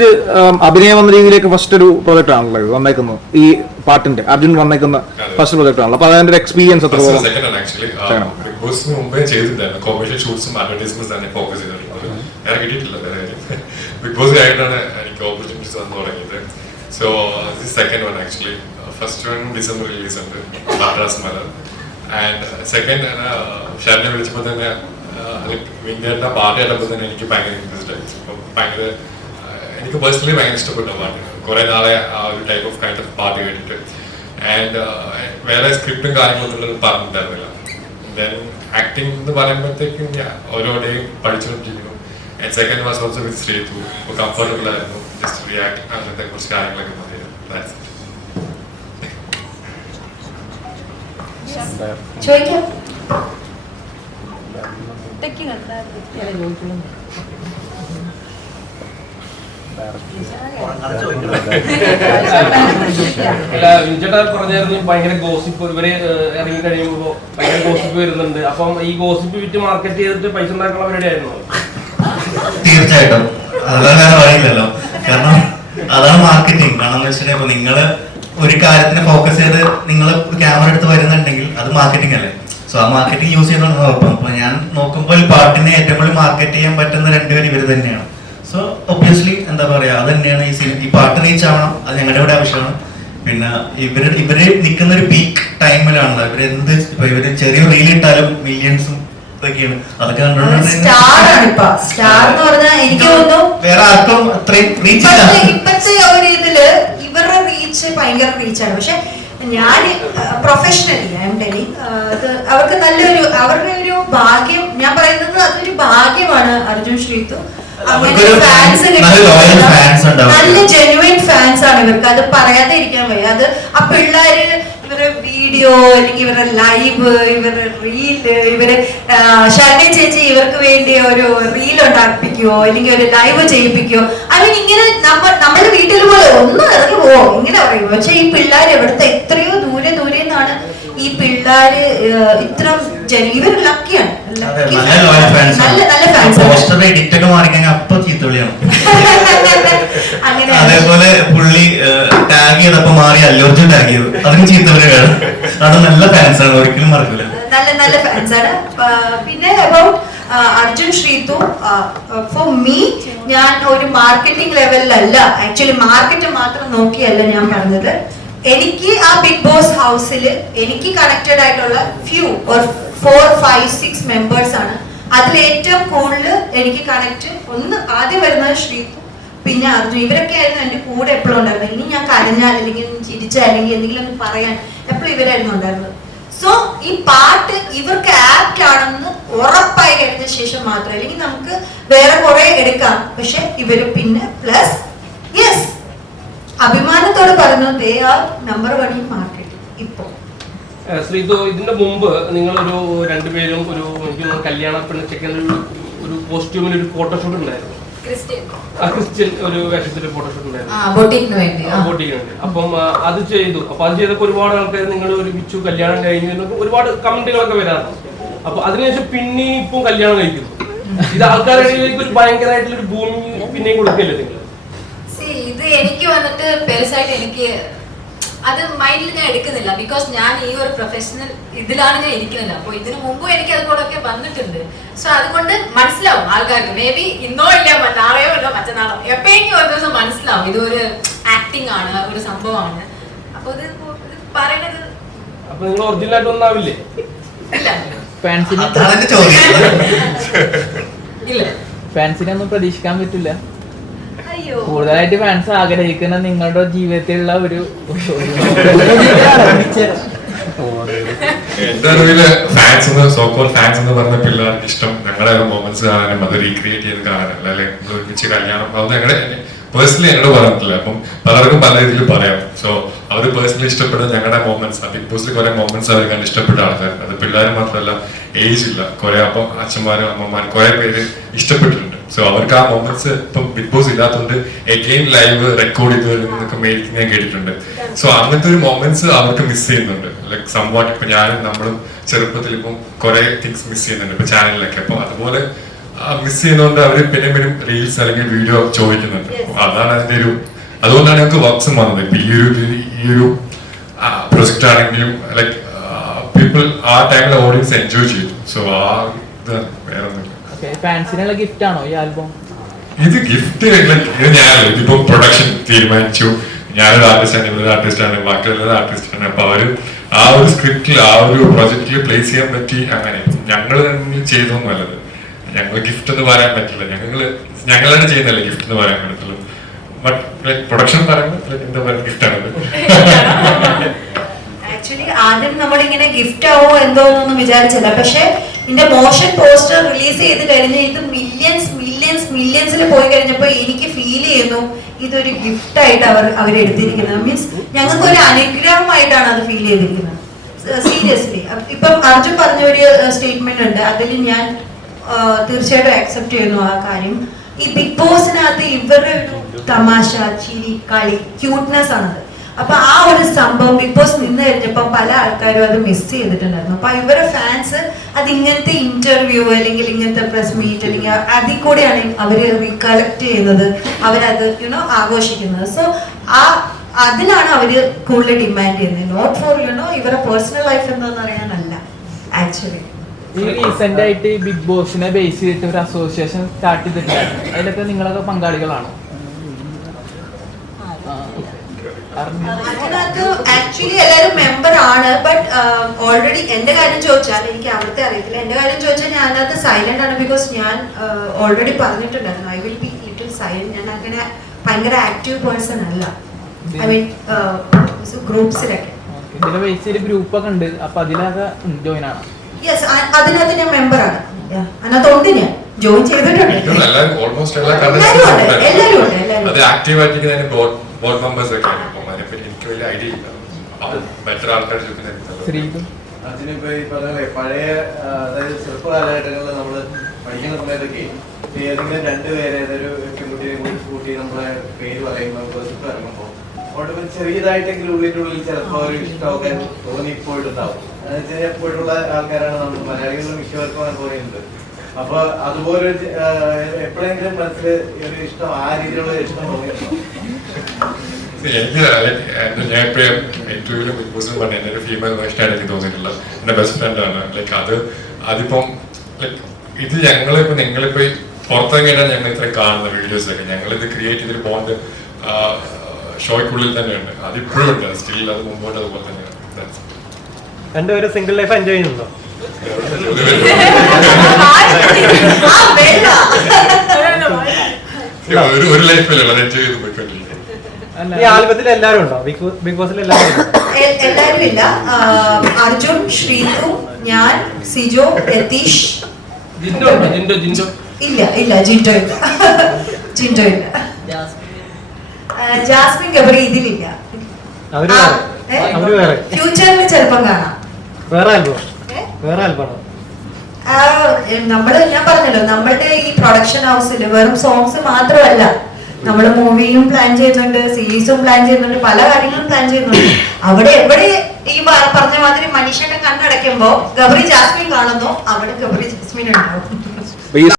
First അഭിനയം വന്ന രീതിയിലേക്ക് ഫസ്റ്റ് ഒരു പ്രോജക്റ്റ് ആണല്ലോ ഇത് വന്നേക്കുന്നത്. ഈ പാട്ടിന്റെ അർജുൻ വന്നേക്കുന്ന ഫസ്റ്റ് പ്രോജക്റ്റ് ആണല്ലോ. അപ്പൊ അതിന്റെ ഒരു എക്സ്പീരിയൻസ് എത്ര മുമ്പേ ചെയ്തിട്ടുണ്ടായിരുന്നു. കൊമേഴ്ഷ്യൽ ഷൂട്ട്സും അഡ്വർടൈസ്മെന്റ്സ് തന്നെ ഫോക്കസ് ചെയ്തിട്ടുള്ളത്. വേറെ കിട്ടിയിട്ടില്ല വേറെ ബിഗ് ബോസ് ആയിട്ടാണ് എനിക്ക് ഓപ്പർച്യൂണിറ്റീസ് വന്നു തുടങ്ങിയത്. So second one actually first one December release ഉണ്ട്. ബാഡ്രാസ് മല ആൻഡ് സെക്കൻഡ് ഷാരിനെ വിളിച്ചപ്പോൾ തന്നെ വിന്യറിന്റെ പാട്ട് കേട്ടപ്പോൾ തന്നെ എനിക്ക് ഭയങ്കര ഇൻട്രസ്റ്റ് ആയി. ഭയങ്കര എനിക്ക് പേഴ്സണലി ഭയങ്കര ഇഷ്ടപ്പെട്ട പാട്ട്. കുറെ നാളെ ആ ഒരു ടൈപ്പ് ഓഫ് കൈൻഡ് ഓഫ് പാട്ട് കേട്ടിട്ട്. ആൻഡ് വേറെ സ്ക്രിപ്റ്റും കാര്യങ്ങളൊന്നും പറഞ്ഞിട്ടുണ്ടായിരുന്നില്ല. ദെൻ ആക്ടിങ് എന്ന് പറയുമ്പോഴത്തേക്കും ഞാൻ ഓരോ ഡേയും പഠിച്ചുകൊണ്ടിരിക്കുന്നു. And second was also with Srithu ഇപ്പോൾ കംഫർട്ടബിൾ ആയിരുന്നു. ജസ്റ്റ് റിയാക്ട് അങ്ങനത്തെ കുറച്ച് കാര്യങ്ങളൊക്കെ മതിയായിരുന്നു That's it. ചോദിക്കാം. അല്ല വിൻചേട്ടാ പറഞ്ഞായിരുന്നു ഭയങ്കര ഗോസിപ്പ് ഇറങ്ങി ഭയങ്കര ഗോസിപ്പ് വരുന്നുണ്ട്. അപ്പം ഈ ഗോസിപ്പ് വിറ്റ് മാർക്കറ്റ് തീർച്ചയായിട്ടും. വഴിയില്ലല്ലോ. കാരണം അതാണ് മാർക്കറ്റിംഗ് കാരണം എന്ന് നിങ്ങൾ ഒരു കാര്യത്തിന് ഫോക്കസ് ചെയ്ത് നിങ്ങൾ ക്യാമറ എടുത്ത് വരുന്നുണ്ടെങ്കിൽ അത് മാർക്കറ്റിംഗ് അല്ലേ? സോ ആ മാർക്കറ്റിംഗ് യൂസ് ചെയ്യുന്നത് നോക്കാം അപ്പൊ ഞാൻ നോക്കുമ്പോൾ പാട്ടിനെ ഏറ്റവും കൂടുതൽ മാർക്കറ്റ് ചെയ്യാൻ പറ്റുന്ന രണ്ടുപേരും ഇവർ തന്നെയാണ്. സോ ഒബ്വിയസ്ലി എന്താ പറയാ അത് തന്നെയാണ് ഈ സിനിമ ഈ പാട്ട് റീച്ച് ആവണം അത് ഞങ്ങളുടെ ഇവിടെ ആവശ്യമാണ്. പിന്നെ ഇവർ ഇവർ നിൽക്കുന്ന ഒരു പീക്ക് ടൈമിലാണല്ലോ ഇവർ എന്ത് ഇപ്പൊ ഇവർ ചെറിയ റീൽ ഇട്ടാലും മില്യൺസും ഇതൊക്കെയാണ്. അതൊക്കെ കണ്ടുകൊണ്ട് സ്റ്റാർ ആണ് ഇപ്പൊ. സ്റ്റാർ എന്ന് പറഞ്ഞാൽ എനിക്ക് തോന്നുന്നു വേറെ ആർക്കും അത്രയും റീച്ച് ഇപ്പത്തെ ഒരു ഇതിൽ ഇവരുടെ റീച്ച് ഭയങ്കര റീച്ചാണ് പക്ഷെ ഞാൻ പ്രൊഫഷണലി ഐ എം ടെലിംഗ് അവർക്ക് നല്ലൊരു അവരുടെ ഒരു ഭാഗ്യം ഞാൻ പറയുന്നത് അതൊരു ഭാഗ്യമാണ് അർജുൻ ശ്രീത്തു നല്ല ജെന്യുവൻ ഫാൻസ് ആണ് ഇവർക്ക്. അത് പറയാതെ ഇരിക്കാൻ വയ്യ. അത് ആ പിള്ളേര് ഇവരുടെ വീഡിയോ അല്ലെങ്കിൽ ഇവരുടെ ലൈവ് ഇവരുടെ റീൽ ഇവർ ഷർണി ചേച്ചി ഇവർക്ക് വേണ്ടി ഒരു റീൽ ഉണ്ടാക്കിപ്പിക്കുകയോ അല്ലെങ്കിൽ ഒരു ലൈവ് ചെയ്യിപ്പിക്കുകയോ അല്ലെങ്കിൽ ഇങ്ങനെ നമ്മ നമ്മുടെ വീട്ടിൽ പോലെ ഒന്ന് ഇറങ്ങി പോവോ ഇങ്ങനെ പറയും പക്ഷെ ഈ പിള്ളേർ എവിടുത്തെ എത്രയോ ദൂരെ ദൂരെ നിന്നാണ് ഈ പിള്ളേര് ഇത്ര ഇവർ ലക്കിയാണ് നല്ല നല്ല ഫാൻസ് മാറിക്കഴിഞ്ഞാൽ അപ്പൊ ചീത്തവിളിയാണ്. അതേപോലെ പുള്ളി ടാഗ് ചെയ്തപ്പോ മാറി അല്ലൂർജുൻ ടാഗ് ചെയ്തു. അതിന് വേണം. അത് നല്ല ഫാൻസ് ആണ് ഒരിക്കലും മറക്കില്ല നല്ല നല്ല ഫാൻസ് ആണ്. പിന്നെ about Arjun Srithu for me ഞാൻ ഒരു മാർക്കറ്റിംഗ് ലെവലിലല്ല ആക്ച്വലി മാർക്കറ്റ് മാത്രം നോക്കിയല്ല ഞാൻ പറഞ്ഞത്. എനിക്ക് ആ ബിഗ് ബോസ് ഹൗസിൽ എനിക്ക് കണക്റ്റഡ് ആയിട്ടുള്ള few or four five six members ആണ് അതിൽ ഏറ്റവും കൂടുതൽ എനിക്ക് കണക്ട് ഒന്ന് ആദ്യം വരുന്നത് ശ്രീ പിന്നെ അർജുൻ. ഇവരൊക്കെ ആയിരുന്നു എന്റെ കൂടെ എപ്പോഴും ഉണ്ടായിരുന്നത്. ഇനി ഞാൻ കരഞ്ഞാൽ അല്ലെങ്കിൽ ചിരിച്ചാൽ അല്ലെങ്കിൽ എന്തെങ്കിലും ഒന്ന് പറയാൻ എപ്പോഴും ഇവരായിരുന്നു ഉണ്ടായിരുന്നത്. സോ ഈ പാട്ട് ഇവർക്ക് ആപ്റ്റ് ആണെന്ന് ഉറപ്പായി കഴിഞ്ഞ ശേഷം മാത്രം അല്ലെങ്കിൽ നമുക്ക് വേറെ കുറെ എടുക്കാം. പക്ഷെ ഇവർ പിന്നെ പ്ലസ് യെസ് അഭിമാനത്തോട് പറയുന്നത് they are number one in market Srithu ഇതിന്റെ മുമ്പ് നിങ്ങളൊരു രണ്ടുപേരും ഒരു എനിക്ക് കല്യാണ പെണ്ണ് ചെക്കൻ ഒരു ഒരു കോസ്റ്റ്യൂമിൽ ഒരു ഫോട്ടോഷൂട്ട് ഉണ്ടായിരുന്നു. ക്രിസ്ത്യൻ. ഒരു വേഷത്തിൽ ഫോട്ടോഷൂട്ട് ഉണ്ടായിരുന്നു. ബൊട്ടിക്കിന് വേണ്ടി അപ്പം അത് ചെയ്തു. അപ്പൊ അത് ചെയ്തപ്പോൾ ഒരുപാട് ആൾക്കാർ നിങ്ങൾ ഒരുമിച്ചു കല്യാണം കഴിഞ്ഞു ഒരുപാട് കമന്റുകളൊക്കെ വരാറുണ്ട്. അപ്പൊ അതിനുശേഷം പിന്നെ ഇപ്പം കല്യാണം കഴിക്കുന്നു. ഇത് ആൾക്കാരുടെ ഒരു ഭയങ്കരമായിട്ടുള്ള ഒരു ഭൂമി പിന്നെയും കൊടുക്കില്ലേ നിങ്ങൾ? ഇത് എനിക്ക് വന്നിട്ട് പെരുസായിട്ട് എനിക്ക് അത് മൈൻഡിൽ ഞാൻ എടുക്കുന്നില്ല. ബിക്കോസ് ഞാൻ ഈ ഒരു പ്രൊഫഷണൽ ഇതിലാണ് ഞാൻ ഇരിക്കുന്നത്. അപ്പോൾ ഇതിനു മുമ്പ് എനിക്ക് അതുകൂടൊക്കെ വന്നിട്ടുണ്ട്. സോ അതുകൊണ്ട് മനസ്സിലാവും ആൾക്കാർക്ക്. മേ ബി ഇന്നോ ഇല്ല നാളെയോ ഇല്ല മറ്റന്നാളോ. എപ്പോഴെങ്കിലും ഒരു ദിവസം മനസ്സിലാവും. ഇതൊരു ആക്ടിങ് ആണ് ഒരു സംഭവമാണ്. അപ്പോൾ ഇത് പറയണത് അപ്പൊ നിങ്ങൾ ഒറിജിനൽ ആയിട്ട് ഒന്നാവില്ലേ? ഇല്ല. ഫാൻസിനെ ഒന്നും പ്രതീക്ഷിക്കാൻ പറ്റില്ല. കൂടുതലായിട്ട് ഫാൻസ് ആഗ്രഹിക്കുന്ന നിങ്ങളുടെ ജീവിതത്തിലുള്ള ഒരു എന്റെ അറിവിൽ ഫാൻസ് എന്ന് സോക്കോൾ ഫാൻസ് എന്ന് പറഞ്ഞ പിള്ളേർക്ക് ഇഷ്ടം ഞങ്ങളുടെ മൊമെന്റ്സ് കാണാനും അത് റീക്രിയേറ്റ് ചെയ്ത് കാണാനും അല്ലെങ്കിൽ ഒരുമിച്ച് കല്യാണം അത് ഞങ്ങളുടെ പേഴ്സണലി എന്നോട് പറഞ്ഞിട്ടില്ല. അപ്പം പലർക്കും പല രീതിയിൽ പറയാം. സോ അവർ പേഴ്സണലി ഇഷ്ടപ്പെടുന്ന ഞങ്ങളുടെ മൊമെന്റ്സ് ബിഗ് ബോസിൽ കുറെ മൊമെന്റ്സ് അവർ കണ്ട് ഇഷ്ടപ്പെട്ട ആൾക്കാരുണ്ട്. അത് പിള്ളേർ മാത്രമല്ല ഏജ് ഇല്ല. കുറെ അപ്പം അച്ഛന്മാരും അമ്മമാരും കുറെ പേര് ഇഷ്ടപ്പെട്ടിട്ടുണ്ട്. സോ അവർക്ക് ആ മൊമെന്റ്സ് ഇപ്പം ബിഗ് ബോസ് ഇല്ലാത്തതുകൊണ്ട് എഗെയിൻ ലൈവ് റെക്കോർഡ് ചെയ്ത് വരുന്നൊക്കെ മേടിക്കുന്ന ഞാൻ കേട്ടിട്ടുണ്ട്. സോ അങ്ങനത്തെ ഒരു മൊമെന്റ്സ് അവർക്ക് മിസ് ചെയ്യുന്നുണ്ട്. ലൈക് സംവാട്ട് ഇപ്പൊ ഞാനും നമ്മളും ചെറുപ്പത്തിൽ ഇപ്പം കുറെ തിങ്സ് മിസ് ചെയ്യുന്നുണ്ട്. ഇപ്പൊ ചാനലിലൊക്കെ അപ്പൊ അതുപോലെ മിസ് ചെയ്യുന്നതുകൊണ്ട് അവർ പിന്നെ പിന്നെ റീൽസ് അല്ലെങ്കിൽ വീഡിയോ ചോദിക്കുന്നുണ്ട്. അതാണ് അതിന്റെ ഒരു അതുകൊണ്ടാണ് ഞങ്ങൾക്ക് വർക്ക്സും വന്നത്. ഇപ്പൊ ഈ ഒരു ഈ ഒരു പ്രൊജക്ട് ആണെങ്കിലും ലൈക്ക് പീപ്പിൾ ആ ടൈമിൽ ഓഡിയൻസ് എൻജോയ് ചെയ്തു. സോ ആ ഇത് വേറെ ഫാൻസിനുള്ള ഗിഫ്റ്റ് ആണോ ഈ ആൽബം ഇത് ഗിഫ്റ്റ് ഞാൻ ഇതിപ്പോ പ്രൊഡക്ഷൻ തീരുമാനിച്ചു. ഞാനൊരു ആർട്ടിസ്റ്റാണ് ഇവരൊരു ആർട്ടിസ്റ്റാണ് ബാക്കിയുള്ള ആർട്ടിസ്റ്റാണ് അപ്പൊ അവർ ആ ഒരു സ്ക്രിപ്റ്റിൽ ആ ഒരു പ്രൊജക്റ്റിൽ പ്ലേസ് ചെയ്യാൻ പറ്റി അങ്ങനെ. ഞങ്ങൾ തന്നെ ചെയ്തതും നല്ലത് ഞങ്ങൾ ഗിഫ്റ്റ് എന്ന് പറയാൻ പറ്റില്ല. ഞങ്ങൾ ഞങ്ങളാണ് ചെയ്യുന്നല്ലേ ഗിഫ്റ്റ് എന്ന് പറയാൻ പറ്റത്തുള്ളൂ. ബട്ട് ലൈക് പ്രൊഡക്ഷൻ പറയുമ്പോൾ എന്താ പറയുക ഗിഫ്റ്റ് ആണത്. ആക്ച്വലി ആദ്യം നമ്മളിങ്ങനെ ഗിഫ്റ്റ് ആവോ എന്തോ എന്നൊന്നും വിചാരിച്ചില്ല. പക്ഷെ ഇതിന്റെ മോഷൻ പോസ്റ്റർ റിലീസ് ചെയ്ത് കഴിഞ്ഞ് ഇത് മില്യൺസ് മില്യൺസ് മില്യൺസിൽ പോയി കഴിഞ്ഞപ്പോൾ എനിക്ക് ഫീൽ ചെയ്യുന്നു ഇതൊരു ഗിഫ്റ്റ് ആയിട്ട് അവർ അവരെടുത്തിരിക്കുന്നത് മീൻസ് ഞങ്ങൾക്ക് ഒരു അനുഗ്രഹമായിട്ടാണ് അത് ഫീൽ ചെയ്തിരിക്കുന്നത്. സീരിയസ്ലി ഇപ്പം അർജുൻ പറഞ്ഞ ഒരു സ്റ്റേറ്റ്മെന്റ് ഉണ്ട്. അതിൽ ഞാൻ തീർച്ചയായിട്ടും അക്സെപ്റ്റ് ചെയ്യുന്നു ആ കാര്യം. ഈ ബിഗ് ബോസിനകത്ത് ഇവരുടെ ഒരു തമാശ ചിരി കളി ക്യൂട്ട്നെസ് ആണത്. അപ്പൊ ആ ഒരു സംഭവം ബിഗ് ബോസ് നിന്ന് കഴിഞ്ഞപ്പോ പല ആൾക്കാരും അത് മിസ് ചെയ്തിട്ടുണ്ടായിരുന്നു. അപ്പൊ ഇവരുടെ ഫാൻസ് അത് ഇങ്ങനത്തെ ഇന്റർവ്യൂ അല്ലെങ്കിൽ ഇങ്ങനത്തെ പ്രസ് മീറ്റ് അല്ലെങ്കിൽ അതിൽ കൂടെയാണ് അവർ റീകളക്ട് ചെയ്യുന്നത് അവരത് യുനോ ആഘോഷിക്കുന്നത്. സോ ആ അതിലാണ് അവർ കൂടുതൽ ഡിമാൻഡ് ചെയ്യുന്നത്. നോട്ട് ഫോർ യുനോ ഇവരുടെ പേഴ്സണൽ ലൈഫ് എന്താണെന്ന് അറിയാനല്ല ആക്ച്വലി ഈ റീസെന്റ് ആയിട്ട് ബിഗ് ബോസിനെ ബേസ് ചെയ്തിട്ട് ഒരു അസോസിയേഷൻ സ്റ്റാർട്ട് ചെയ്തിട്ടുണ്ട് അതിലൊക്കെ നിങ്ങളൊക്കെ പങ്കാളികളാണോ. അതിനകത്ത് ആക്ച്വലി എല്ലാവരും മെമ്പർ ആണ് ബട്ട് ഓൾറെഡി എന്റെ കാര്യം ചോദിച്ചാൽ എനിക്ക് അവിടുത്തെ അറിയത്തില്ല. എന്റെ കാര്യം ചോദിച്ചാൽ ഞാൻ അതിനകത്ത് സൈലന്റ് ആണ് ബിക്കോസ് ഞാൻ ഓൾറെഡി പറഞ്ഞിട്ടുണ്ടായിരുന്നു. I will be little silent ഞാൻ അങ്ങനെ ഭയങ്കര ആക്റ്റീവ് പേഴ്സൺ അല്ല. ഐ മീൻ ഗ്രൂപ്പ്സിലൊക്കെ Okay. ഇതിലെ ബേസ് ചെയ്ത് ഗ്രൂപ്പ് ഒക്കെ ഉണ്ട്. അപ്പൊ അതിലൊക്കെ ജോയിൻ ആണ്? യെസ് അതിനകത്ത് ഞാൻ മെമ്പറാണ്. അതിനകത്ത് ഉണ്ട് ഞാൻ. ജോയിൻ ചെയ്തിട്ടുണ്ട്. എല്ലാവരും ഓൾമോസ്റ്റ് എല്ലാ എല്ലാവരും ഉണ്ട്, എല്ലാവരും ഉണ്ട്, എല്ലാവരും അത് ആക്റ്റീവ് ആയിട്ടിരിക്കുന്നതിന് ബോർഡ് ബോർഡ് മെമ്പേഴ്സ് ഒക്കെയാണ് അപ്പം അതിനെപ്പറ്റി എനിക്ക് വലിയ ഐഡിയ ഇല്ല. ബെറ്റർ ആൾക്കാർ ചോദിക്കുന്നത് ശ്രീതു അതിനിപ്പോ ഈ പറഞ്ഞ പോലെ പഴയ അതായത് ചെറുപ്പ കാലഘട്ടങ്ങളിൽ നമ്മൾ പഠിക്കുന്ന സമയത്തൊക്കെ ഏതെങ്കിലും രണ്ടുപേരെ ഏതൊരു പെൺകുട്ടിയെ കൂടി കൂട്ടി നമ്മളെ പേര് പറയുമ്പോൾ ഇറങ്ങുമ്പോൾ അതുകൊണ്ട് ചെറിയതായിട്ടെങ്കിലും ഉള്ളിന്റെ ഉള്ളിൽ ചിലപ്പോൾ ഒരു ഇഷ്ടമൊക്കെ തോന്നിപ്പോയിട്ടുണ്ടാവും. എപ്പോഴുള്ള ആൾക്കാരാണ് നമ്മൾ മലയാളികളും അങ്ങനെ തോന്നിയിട്ടുണ്ട് അപ്പൊ അതുപോലെ എപ്പോഴെങ്കിലും മനസ്സിൽ ഒരു ഇഷ്ടം ആ രീതിയിലുള്ള ഇഷ്ടം തോന്നിയിട്ടുണ്ടോ? എനിക്ക് ഞാൻ എപ്പോഴും ഇന്റർവ്യൂവിലും ബിഗ് പറഞ്ഞ ഒരു ഫീമെയിൽ ഇഷ്ടമായിട്ട് എനിക്ക് തോന്നിയിട്ടുള്ളത് എന്റെ ബെസ്റ്റ് ഫ്രണ്ട് ആണ്. ലൈക്ക് അത് അതിപ്പം ലൈക്ക് ഇത് ഞങ്ങളിപ്പോ നിങ്ങളിപ്പോ പുറത്തെങ്ങനെയാണ് ഞങ്ങൾ ഇത്ര കാണുന്ന വീഡിയോസ് ഒക്കെ. ഞങ്ങൾ ഇത് ക്രിയേറ്റ് ചെയ്തൊരു ബോണ്ട് ഷോയ്ക്കുള്ളിൽ തന്നെയുണ്ട്. അതിപ്പോഴും ഉണ്ട്. സ്റ്റിൽ അത് മുമ്പോട്ട് അതുപോലെ തന്നെയാണ്. ഒരു രണ്ടുപേരും സിംഗിൾ ലൈഫ് എൻജോയ് ചെയ്യുന്നുണ്ടോ. ഒരു ലൈഫിലല്ല എൻജോയ് ചെയ്ത് പോയിക്കൊണ്ടിരിക്കുന്നത് അല്ല. ഈ ആൽബത്തിൽ എല്ലാവരും ഉണ്ടോ? ബിഗ് ബോസിൽ എല്ലാവരും ഉണ്ടോ? എല്ലാവരും ഇല്ല. അർജുൻ ശ്രീതു ഞാൻ സിജോ രതീഷ്. ജിൻഡോ ഉണ്ടോ? ജിൻഡോ ജിൻഡോ. ഇല്ല ഇല്ല ജിൻഡോ ഇല്ല. ജിൻഡോ ഇല്ല. ജാസ്മിൻ ഗബറി ഇതിലില്ല. ഫ്യൂച്ചറിൽ ചിലപ്പം കാണാം. വേറെ ആൽബം? വേറെ ആൽബമാണോ? നമ്മൾ ഞാൻ പറഞ്ഞല്ലോ നമ്മളുടെ ഈ പ്രൊഡക്ഷൻ ഹൗസിൽ വെറും സോങ്സ് മാത്രമല്ല. നമ്മൾ മൂവിയും പ്ലാൻ ചെയ്യുന്നുണ്ട് സീരീസും പ്ലാൻ ചെയ്യുന്നുണ്ട് പല കാര്യങ്ങളും പ്ലാൻ ചെയ്യുന്നുണ്ട്. അവിടെ എവിടെ ഈ പറഞ്ഞ മാതിരി മനുഷ്യന്റെ കണ്ണടയ്ക്കുമ്പോ ഗബറി ജാസ്മിൻ കാണുന്നു അവിടെ ഗബറി ജാസ്മിൻ ഉണ്ടാവും.